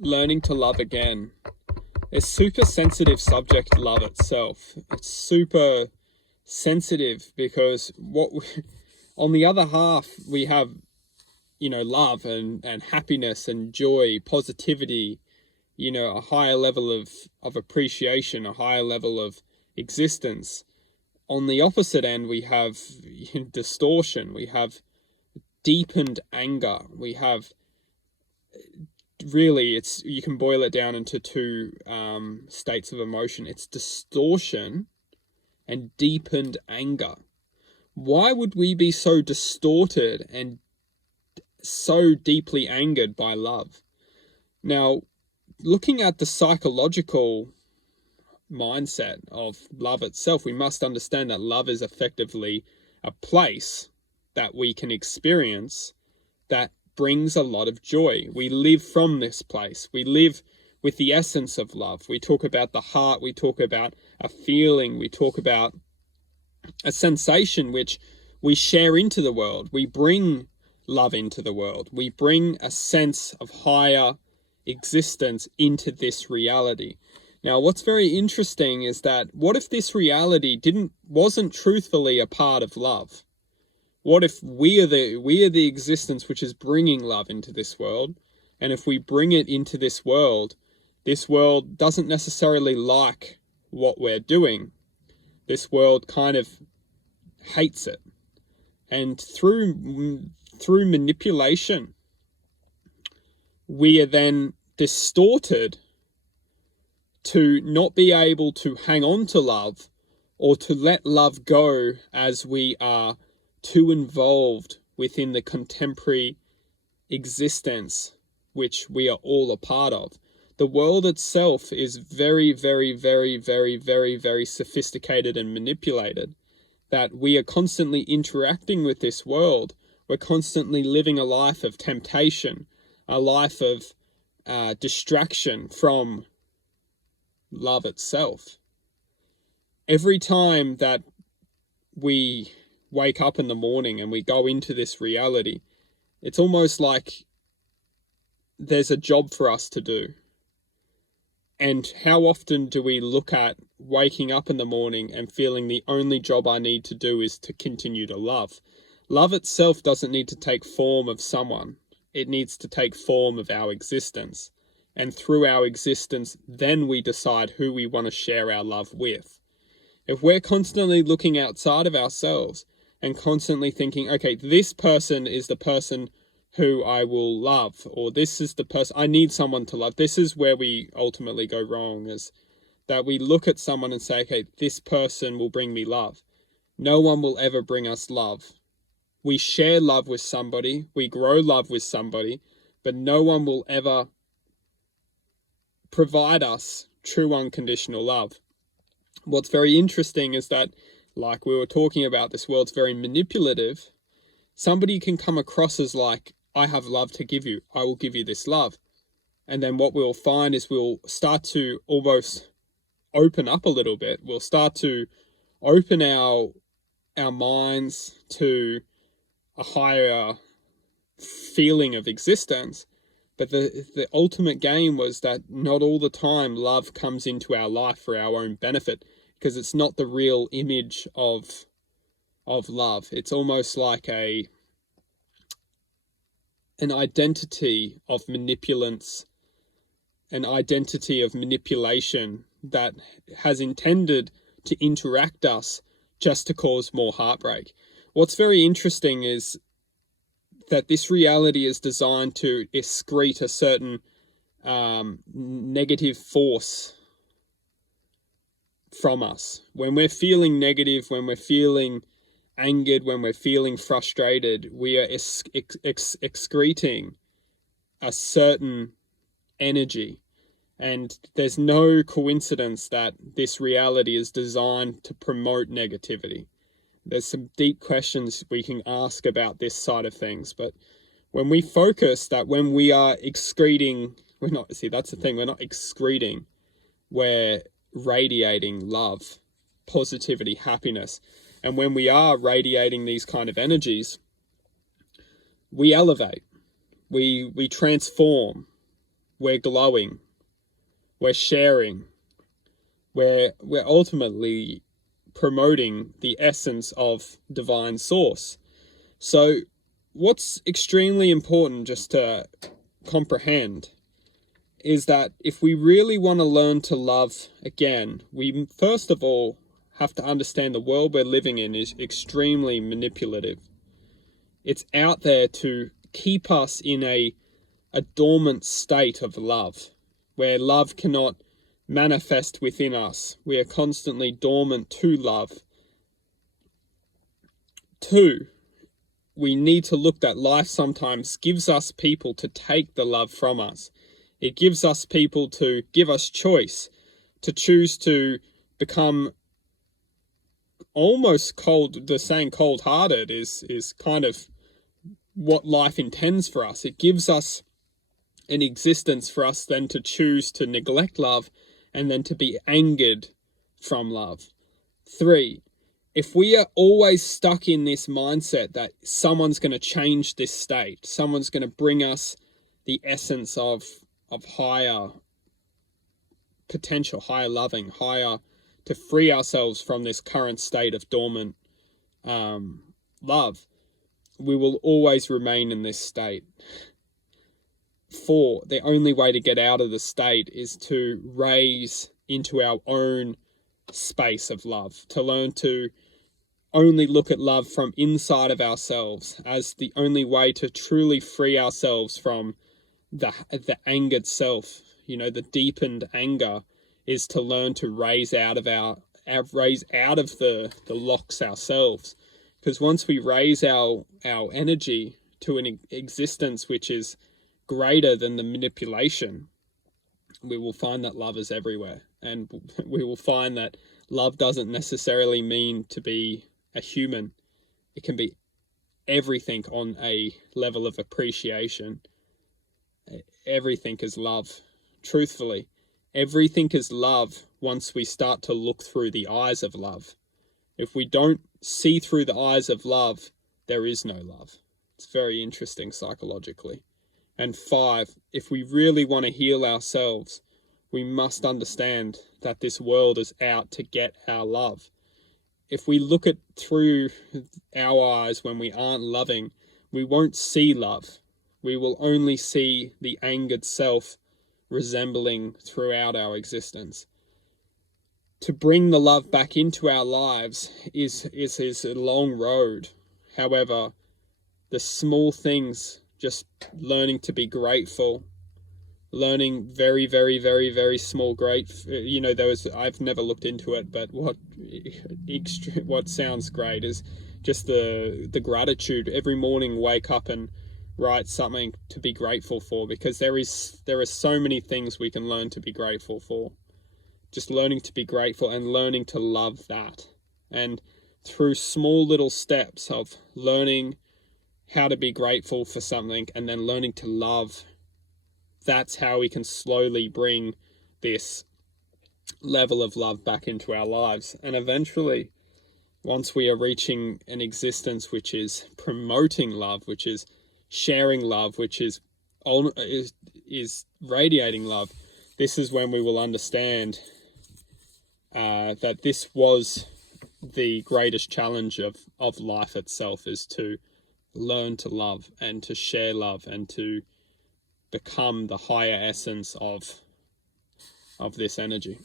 learning to love again. It's super sensitive subject, love itself. It's super sensitive because on the other half, we have, love and happiness and joy, positivity, a higher level of appreciation, a higher level of existence. On the opposite end, we have distortion, we have deepened anger, we have really, you can boil it down into two states of emotion. It's distortion and deepened anger. Why would we be so distorted and so deeply angered by love? Now, looking at the psychological mindset of love itself, we must understand that love is effectively a place that we can experience that brings a lot of joy. We live from this place. We live with the essence of love. We talk about the heart. We talk about a feeling. We talk about a sensation which we share into the world. We bring love into the world. We bring a sense of higher existence into this reality. Now, what's very interesting is that what if this reality wasn't truthfully a part of love? What if we are the existence which is bringing love into this world? And if we bring it into this world doesn't necessarily like what we're doing. This world kind of hates it. And through manipulation, we are then distorted to not be able to hang on to love or to let love go as we are too involved within the contemporary existence which we are all a part of. The world itself is very, very, very, very, very, very sophisticated and manipulated, that we are constantly interacting with this world. We're constantly living a life of temptation, a life of distraction from love itself. Every time that we wake up in the morning and we go into this reality, it's almost like there's a job for us to do. And how often do we look at waking up in the morning and feeling the only job I need to do is to continue to love? Love itself doesn't need to take form of someone. It needs to take form of our existence. And through our existence, then we decide who we want to share our love with. If we're constantly looking outside of ourselves and constantly thinking, okay, this person is the person who I will love, or this is the person I need someone to love. This is where we ultimately go wrong, is that we look at someone and say, okay, this person will bring me love. No one will ever bring us love. We share love with somebody, we grow love with somebody, but no one will ever provide us true unconditional love. What's very interesting is that, like we were talking about, this world's very manipulative. Somebody can come across as like, I have love to give you. I will give you this love. And then what we'll find is we'll start to almost open up a little bit. We'll start to open our minds to a higher feeling of existence. But the ultimate game was that not all the time love comes into our life for our own benefit, because it's not the real image of love. It's almost like an identity of manipulance, an identity of manipulation that has intended to interact us just to cause more heartbreak. What's very interesting is that this reality is designed to excrete a certain negative force from us. When we're feeling negative, when we're feeling angered, when we're feeling frustrated, we are excreting a certain energy. And there's no coincidence that this reality is designed to promote negativity. There's some deep questions we can ask about this side of things, but when we focus that when we are excreting, that's the thing, we're not excreting, we're radiating love, positivity, happiness. And when we are radiating these kind of energies, we elevate, we transform, we're glowing, we're sharing, we're ultimately promoting the essence of divine source. So what's extremely important just to comprehend is that if we really want to learn to love again, we first of all have to understand the world we're living in is extremely manipulative. It's out there to keep us in a dormant state of love, where love cannot manifest within us. We are constantly dormant to love. 2, we need to look that life sometimes gives us people to take the love from us. It gives us people to give us choice, to choose to become almost cold. The saying cold-hearted is kind of what life intends for us. It gives us an existence for us then to choose to neglect love and then to be angered from love. 3, if we are always stuck in this mindset that someone's going to change this state, someone's going to bring us the essence of higher potential, higher loving, higher, to free ourselves from this current state of dormant love, we will always remain in this state. 4, the only way to get out of the state is to raise into our own space of love, to learn to only look at love from inside of ourselves as the only way to truly free ourselves from the angered self. You know, the deepened anger is to learn to raise out of the locks ourselves. Because once we raise our energy to an existence which is greater than the manipulation, we will find that love is everywhere. And we will find that love doesn't necessarily mean to be a human. It can be everything on a level of appreciation. Everything is love. Truthfully, everything is love once we start to look through the eyes of love. If we don't see through the eyes of love, there is no love. It's very interesting psychologically. And 5, if we really want to heal ourselves, we must understand that this world is out to get our love. If we look at through our eyes when we aren't loving, we won't see love. We will only see the angered self resembling throughout our existence. To bring the love back into our lives is a long road. However, the small things, just learning to be grateful, learning very, very, very, very small I've never looked into it, but what sounds great is just the gratitude. Every morning, wake up and write something to be grateful for, because there are so many things we can learn to be grateful for. Just learning to be grateful and learning to love that. And through small little steps of learning how to be grateful for something and then learning to love, that's how we can slowly bring this level of love back into our lives. And eventually, once we are reaching an existence which is promoting love, which is sharing love, which is radiating love, this is when we will understand that this was the greatest challenge of life itself, is to learn to love and to share love and to become the higher essence of this energy.